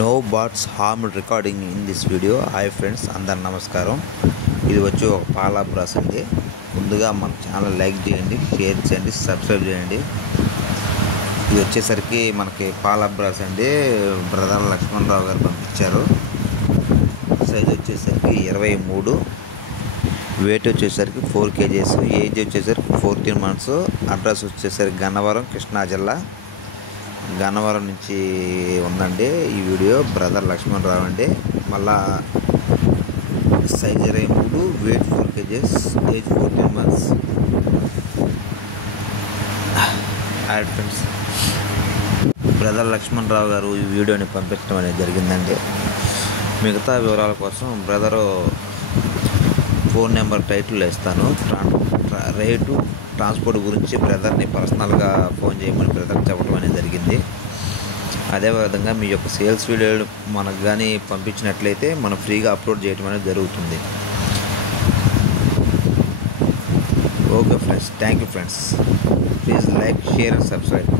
No bots harm recording in this video. Hi friends, అందరు నమస్కారం. ఇది వచ్చి ఒక పాలా బ్రష్ అండి. ముందుగా మన ఛానల్ లైక్ చేయండి, షేర్ చేయండి, సబ్స్క్రైబ్ చేయండి. ఇది వచ్చేసరికి మనకి పాలా బ్రష్ అండి. బ్రదర్ లక్ష్మణరావు గారు పంపించారు. సైజ్ వచ్చేసరికి 23, వెయిట్ వచ్చేసరికి 4 kgs, ఏజ్ వచ్చేసరికి 14 months. అడ్రస్ వచ్చేసరికి గన్నవరం, కృష్ణా జిల్లా. గన్నవరం నుంచి ఉందండి ఈ వీడియో. బ్రదర్ లక్ష్మణరావు అండి. మళ్ళా size 23, weight 4 kgs, age 14 months. Friends, brother Lakshmanarao గారు ఈ వీడియోని పంపించడం అనేది జరిగిందండి. మిగతా వివరాల కోసం బ్రదరు ఫోన్ నెంబర్ టైటిల్లో ఇస్తాను. రేటు, ట్రాన్స్పోర్ట్ గురించి బ్రదర్ని పర్సనల్గా ఫోన్ చేయమని బ్రదర్ చెప్పడం అనేది జరిగింది. అదేవిధంగా మీ యొక్క సేల్స్ వీడియోలు మనకు కానీ పంపించినట్లయితే మనం ఫ్రీగా అప్లోడ్ చేయడం అనేది జరుగుతుంది. Okay friends, thank you friends. Please like, share and subscribe.